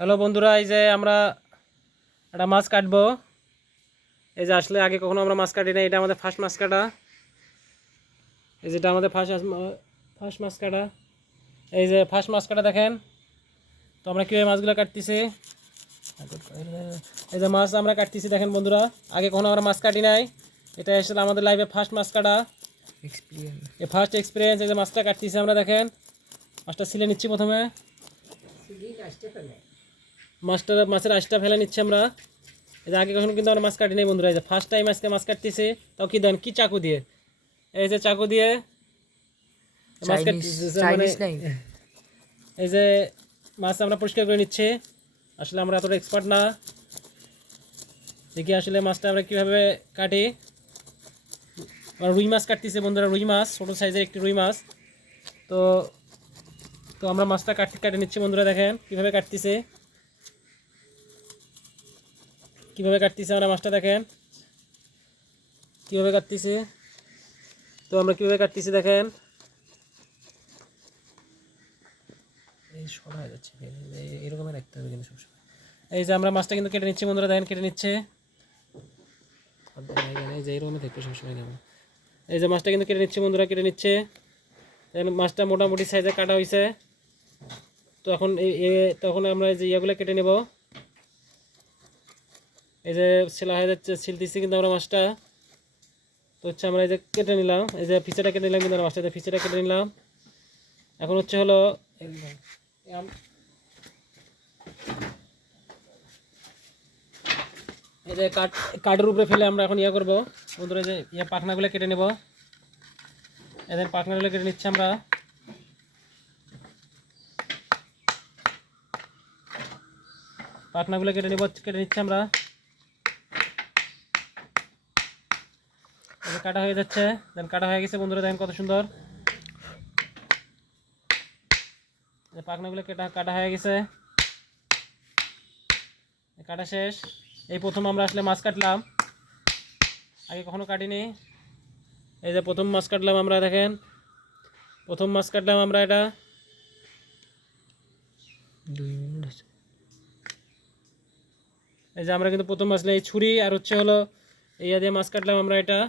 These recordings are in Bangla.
হ্যালো বন্ধুরা, এই যে আমরা একটা মাছ কাটবো। এই যে আসলে আগে কখনো আমরা মাছ কাটি না, এটা আমাদের ফার্স্ট মাছ কাটা। এই যেটা আমাদের ফার্স্ট মাছ কাটা। এই যে ফার্স্ট মাছ কাটা দেখেন। তো আমরা কীভাবে মাছগুলো কাটতেছি, এই যে মাছ আমরা কাটতেছি দেখেন বন্ধুরা। আগে কখনো আমরা মাছ কাটি নাই, এটা আসলে আমাদের লাইফে ফার্স্ট মাছ কাটা এই ফার্স্ট এক্সপিরিয়েন্স। এই যে মাছটা কাটতেছি আমরা দেখেন, মাছটা ছিলে নিচ্ছি প্রথমে। মাছের আঁশটা ফেলে নিচ্ছি আমরা। এই যে আগে কখনো কিন্তু আমরা মাছ কাটি নাই বন্ধুরা, এই যে ফার্স্ট টাইম আজকে মাছ কাটতেছি। তাও কি দেন, কি চাকু দিয়ে, এই যে চাকু দিয়ে মাছ কাটতেছি। মানে এই যে মাছ আমরা পরিষ্কার করে নিচ্ছি। আসলে আমরা এতটা এক্সপার্ট না, দেখি আসলে মাছটা আমরা কীভাবে কাটি। আমরা রুই মাছ কাটতেছি বন্ধুরা, রুই মাছ, ছোটো সাইজের একটি রুই মাছ। তো তো আমরা মাছটা কাটে নিচ্ছি বন্ধুরা, দেখেন কীভাবে কাটতেছি, কীভাবে কাটতেছি আমরা মাছটা দেখেন কীভাবে কাটতেছি। তো আমরা কীভাবে কাটতেছি দেখেন, এই সরা হয়ে যাচ্ছে, এরকমই রাখতে হবে কিন্তু সবসময়। এই যে আমরা মাছটা কিন্তু কেটে নিচ্ছি বন্ধুরা, দেখেন কেটে নিচ্ছে। এই যে এরকমই থাকবে সবসময় নেব। এই যে মাছটা কিন্তু কেটে নিচ্ছি বন্ধুরা, কেটে নিচ্ছে। দেখেন মাছটা মোটামুটি সাইজে কাটা হয়েছে। তো এখন তখন আমরা এই যে ইয়েগুলো কেটে নেব। এই যে ছেলা হয়ে যাচ্ছে, ছিলতেছি কিন্তু আমরা মাছটা। তো হচ্ছে আমরা এই যে কেটে নিলাম, এই যে ফিসেটা কেটে নিলাম কিন্তু মাছটা ফিসেটা কেটে নিলাম। এখন হচ্ছে হলো এই যে কাঠের উপরে ফেলে আমরা এখন ইয়ে করবো বন্ধুরা, যে পাখনাগুলো কেটে নেব। এদের পাখনাগুলো কেটে নিচ্ছি আমরা। পাখনাগুলো কেটে নিচ্ছি আমরা। কাটা হয়ে যাচ্ছে, দেন কাটা হয়ে গেছে বন্ধুরা, দেখেন কত সুন্দর। পাখনাগুলো কাটা হয়ে গেছে, কাটা শেষ। এই প্রথম আমরা আসলে মাছ কাটলাম, আগে কখনো কাটিনি। এই যে প্রথম মাছ কাটলাম আমরা, দেখেন প্রথম মাছ কাটলাম আমরা। এটা 2 মিনিট। এই যে আমরা কিন্তু প্রথম মাছ, এই ছুরি আর হচ্ছে হলো ইয়া দিয়ে মাছ কাটলাম আমরা। এটা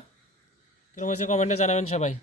কিরকম হয়েছে কমেন্টে জানাবেন সবাই।